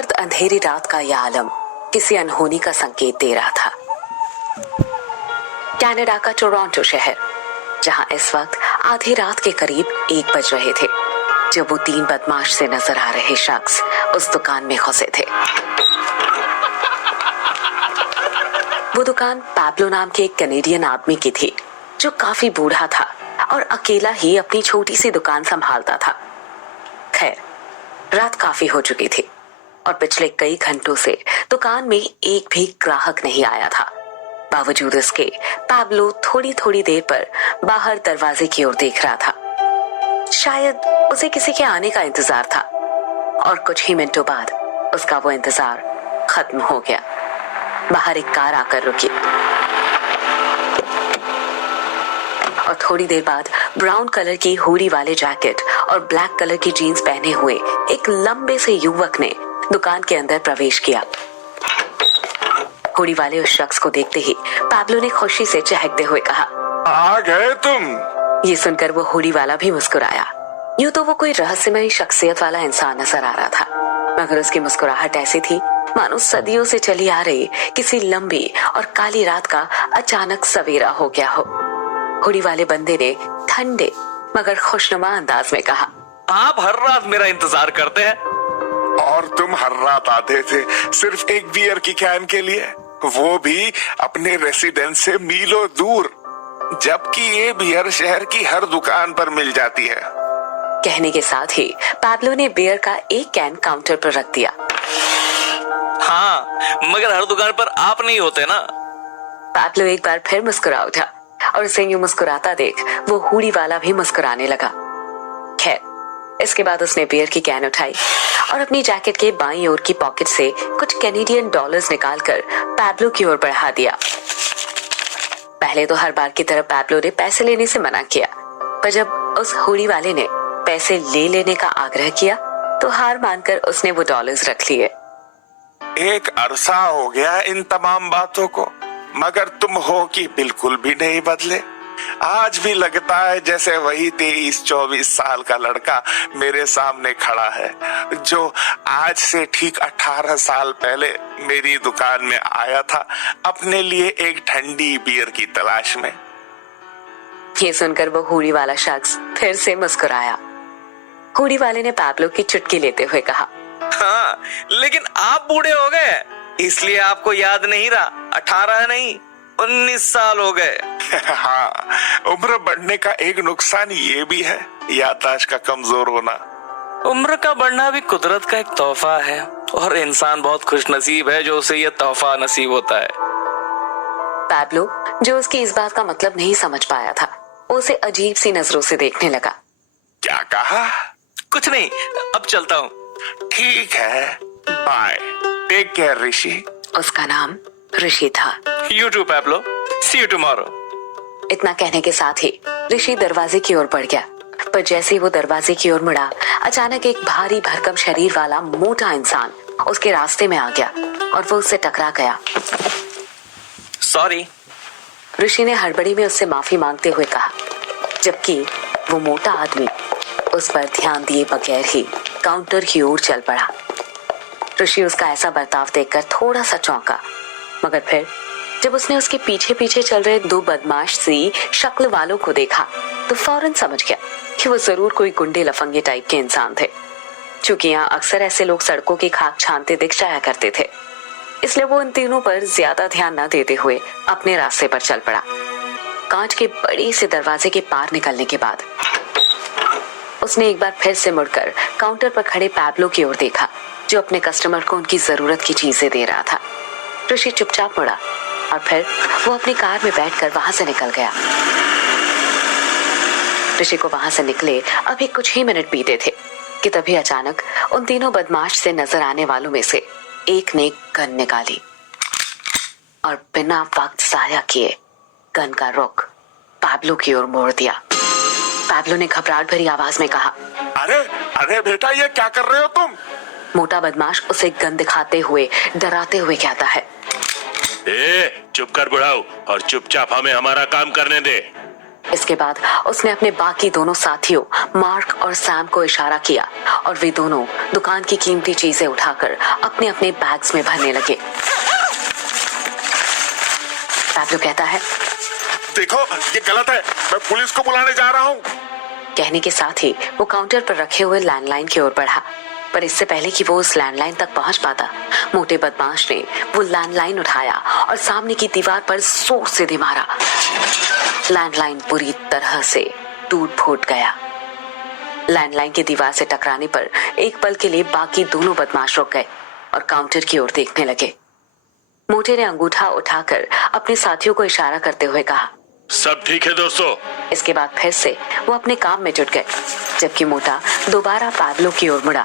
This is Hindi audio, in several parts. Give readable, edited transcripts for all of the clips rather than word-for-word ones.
सर्द अंधेरी रात का यह आलम किसी अनहोनी का संकेत दे रहा था। कनाडा का टोरंटो शहर, जहां इस वक्त आधी रात के करीब 1 बज रहे थे, जब वो 3 बदमाश से नजर आ रहे शख्स उस दुकान में घुसे थे। वो दुकान पैब्लो नाम के एक कैनेडियन आदमी की थी, जो काफी बूढ़ा था और अकेला ही अपनी छोटी सी दुकान संभालता था। खैर, रात काफी हो चुकी थी और पिछले कई घंटों से दुकान में एक भी ग्राहक नहीं आया था। बावजूद इसके पैब्लो थोड़ी थोड़ी देर पर बाहर दरवाजे की ओर देख रहा था। शायद उसे किसी के आने का इंतजार था और कुछ ही मिनटों बाद उसका वो इंतजार खत्म हो गया। बाहर एक कार आकर रुकी और थोड़ी देर बाद ब्राउन कलर की हुडी वाले जैकेट और ब्लैक कलर की जीन्स पहने हुए एक लंबे से युवक ने दुकान के अंदर प्रवेश किया। हुडी वाले उस शख्स को देखते ही पैब्लो ने खुशी से चहकते हुए कहा, आ गए तुम। ये सुनकर वो हुडी वाला भी मुस्कुराया। यूं तो वो कोई रहस्यमय शख्सियत वाला इंसान नजर आ रहा था, मगर उसकी मुस्कुराहट ऐसी थी मानो सदियों से चली आ रही किसी लंबी और काली रात का अचानक सवेरा हो गया हो। हुडी वाले बंदे ने ठंडे मगर खुशनुमा अंदाज में कहा, आप हर रात मेरा इंतजार करते हैं और तुम हर रात आते थे सिर्फ एक बियर की कैन के लिए, वो भी अपने रेसिडेंस से मीलों दूर, जबकि ये बियर शहर की हर दुकान पर मिल जाती है। कहने के साथ ही पैब्लो ने बियर का एक कैन काउंटर पर रख दिया। हाँ, मगर हर दुकान पर आप नहीं होते ना। पैब्लो एक बार फिर मुस्कुरा उठा और उसे यूं मुस्कुराता देख वो हुडी वाला भी मुस्कुराने लगा। खैर, इसके बाद उसने बियर की कैन उठाई और अपनी जैकेट के बाईं ओर की पॉकेट से कुछ कैनेडियन डॉलर्स निकालकर पैब्लो की ओर बढ़ा दिया। पहले तो हर बार की तरह पैब्लो ने पैसे लेने से मना किया, पर जब उस हुडी वाले ने पैसे ले लेने का आग्रह किया तो हार मानकर उसने वो डॉलर्स रख लिए। एक अरसा हो गया इन तमाम बातों को, मगर तुम हो कि बिल्कुल भी नहीं बदले। आज भी लगता है जैसे वही 23-24 साल का लड़का मेरे सामने खड़ा है, जो आज से ठीक 18 साल पहले मेरी दुकान में आया था अपने लिए एक ठंडी बियर की तलाश में। ये सुनकर वो हुडी वाला शख्स फिर से मुस्कुराया। हुडी वाले ने पैब्लो की चुटकी लेते हुए कहा, हाँ, लेकिन आप बूढ़े हो गए, इसलिए आपको याद नहीं रहा। 18 नहीं, 19 साल हो गए। हाँ, उम्र बढ़ने का एक नुकसान ये भी है, याददाश्त का कमजोर होना। उम्र का बढ़ना भी कुदरत का एक तोहफा है और इंसान बहुत खुशनसीब है जो उसे यह तोहफा नसीब होता है। पैब्लो, जो उसकी इस बात का मतलब नहीं समझ पाया था, उसे अजीब सी नजरों से देखने लगा। क्या कहा? कुछ नहीं, अब चलता हूँ। ठीक है, बाय, टेक केयर ऋषि। उसका नाम ऋषि था। You too, Pablo. See you tomorrow. इतना कहने के साथ ही ऋषि दरवाजे की ओर बढ़ गया, पर जैसे ही वो दरवाजे की ओर मुड़ा, अचानक एक भारी भरकम शरीर वाला मोटा इंसान उसके रास्ते में आ गया और वो उससे टकरा गया। Sorry. ऋषि ने हड़बड़ी में उससे माफी मांगते हुए कहा, जबकि वो मोटा आदमी उस पर ध्यान दिए बगैर ही काउंटर की ओर चल पड़ा। ऋषि उसका ऐसा बर्ताव देखकर थोड़ा सा चौंका, मगर फिर जब उसने उसके पीछे पीछे चल रहे 2 बदमाश सी शक्ल वालों को देखा तो फौरन समझ गया कि वो जरूर कोई गुंडे लफंगे टाइप के इंसान थे। चूंकि यहाँ अक्सर ऐसे लोग सड़कों की खाक छानते दिख जाया करते थे, इसलिए वो इन तीनों पर ज्यादा ध्यान न देते हुए अपने रास्ते पर चल पड़ा। कांच के बड़े से दरवाजे के पार निकलने के बाद उसने एक बार फिर से मुड़कर काउंटर पर खड़े पैब्लो की ओर देखा, जो अपने कस्टमर को उनकी जरूरत की चीजें दे रहा था। ऋषि चुपचाप मुड़ा और फिर वो अपनी कार में बैठकर वहां से निकल गया। ऋषि को वहां से निकले अभी कुछ ही मिनट बीते थे कि तभी अचानक उन तीनों बदमाश से नजर आने वालों में से एक ने गन निकाली और बिना वक्त जाया किए गन का रुख पैब्लो की ओर मोड़ दिया। पैब्लो ने घबराहट भरी आवाज में कहा, अरे अरे बेटा, ये क्या कर रहे हो तुम? मोटा बदमाश उसे गन दिखाते हुए डराते हुए कहता है, चुप कर बुढ़ाऊ और चुपचाप हमें हमारा काम करने दे। इसके बाद उसने अपने बाकी दोनों साथियों मार्क और सैम को इशारा किया और वे दोनों दुकान की कीमती चीजें उठाकर अपने अपने बैग्स में भरने लगे। पैब्लो कहता है, देखो ये गलत है, मैं पुलिस को बुलाने जा रहा हूँ। कहने के साथ ही वो काउंटर पर रखे हुए लैंडलाइन की ओर बढ़ा, पर इससे पहले कि वो उस लैंडलाइन तक पहुंच पाता, मोटे बदमाश ने वो लैंडलाइन उठाया और सामने की दीवार पर जोर से दे मारा। लैंडलाइन पूरी तरह से टूट फूट गया। लैंडलाइन की दीवार से टकराने पर एक पल के लिए बाकी दोनों बदमाश रुक गए और काउंटर की ओर देखने लगे। मोटे ने अंगूठा उठाकर अपने साथियों को इशारा करते हुए कहा, सब ठीक है दोस्तों। इसके बाद फिर से वो अपने काम में जुट गए, जबकि मोटा दोबारा पैब्लो की ओर मुड़ा।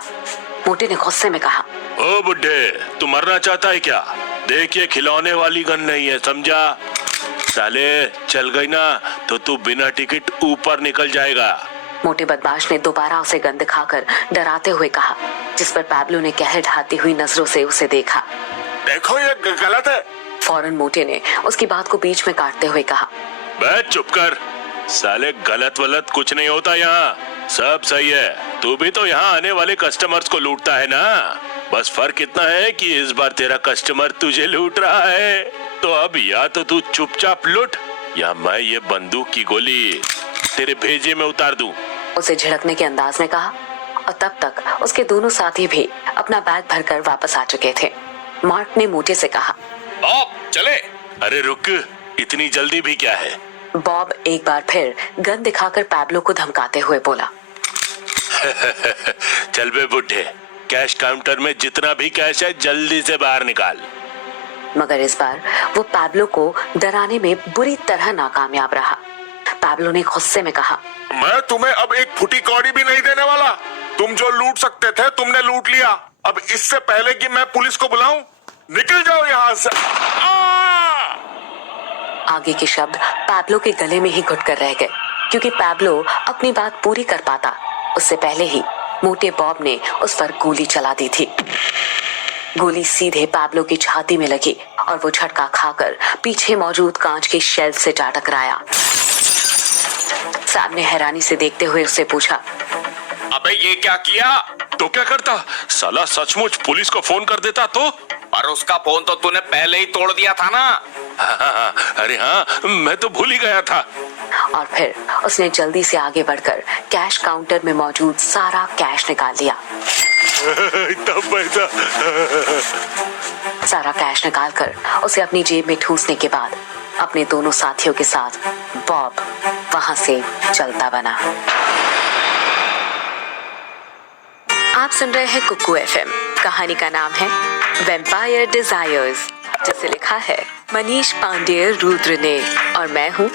मोटे ने गुस्से में कहा, ओ बुड्ढे, तू मरना चाहता है क्या? देख ये खिलौने वाली गन नहीं है, समझा? साले चल गई ना तो तू बिना टिकट ऊपर निकल जाएगा। मोटे बदमाश ने दोबारा उसे गन दिखाकर डराते हुए कहा, जिस पर पैब्लो ने कहर ढाती हुई नजरों से उसे देखा। देखो ये गलत है। फौरन मोटे ने उसकी बात को बीच में काटते हुए कहा, बैठ चुप कर। साले गलत वलत कुछ नहीं होता यहाँ, सब सही है। तू भी तो यहाँ आने वाले कस्टमर्स को लूटता है ना। बस फर्क इतना है कि इस बार तेरा कस्टमर तुझे लूट रहा है। तो अब या तो तू चुपचाप लूट या मैं ये बंदूक की गोली तेरे भेजे में उतार दूं। उसे झिड़कने के अंदाज में कहा और तब तक उसके दोनों साथी भी अपना बैग भरकर वापस आ चुके थे। मार्क ने मोटे से कहा, बॉब चले। अरे रुक, इतनी जल्दी भी क्या है? बॉब एक बार फिर गन दिखाकर पैब्लो को धमकाते हुए बोला, चल बे बुड्ढे, कैश काउंटर में जितना भी कैश है जल्दी से बाहर निकाल। मगर इस बार वो पैब्लो को डराने में बुरी तरह नाकामयाब रहा। पैब्लो ने गुस्से में कहा, मैं तुम्हें अब एक फुटी कौड़ी भी नहीं देने वाला। तुम जो लूट सकते थे तुमने लूट लिया। अब इससे पहले कि मैं पुलिस को बुलाऊं, निकल जाओ यहाँ से। आगे के शब्द पैब्लो के गले में ही घुट कर रह गए, क्योंकि पैब्लो अपनी बात पूरी कर पाता उससे पहले ही मोटे बॉब ने उस पर गोली चला दी थी। गोली सीधे पैब्लो की छाती में लगी और वो झटका खाकर पीछे मौजूद कांच के शेल्फ से जा टकराया। सैम ने हैरानी से देखते हुए उससे पूछा, अबे ये क्या किया? तो क्या करता? साला सचमुच पुलिस को फोन कर देता तो? पर उसका फोन तो तूने पहले ही तोड़ दिया था ना। अरे हाँ, मैं तो भूल ही गया था। और फिर उसने जल्दी से आगे बढ़कर कैश काउंटर में मौजूद सारा कैश निकाल लिया। इतना पैसा। सारा कैश निकालकर उसे अपनी जेब में ठूसने के बाद अपने दोनों साथियों के साथ बॉब वहां से चलता बना। आप सुन रहे हैं कुकू एफएम। कहानी का नाम है वैम्पायर डिजायर्स, जिसे लिखा है मनीष पांडेय रुद्र ने, और मैं हूँ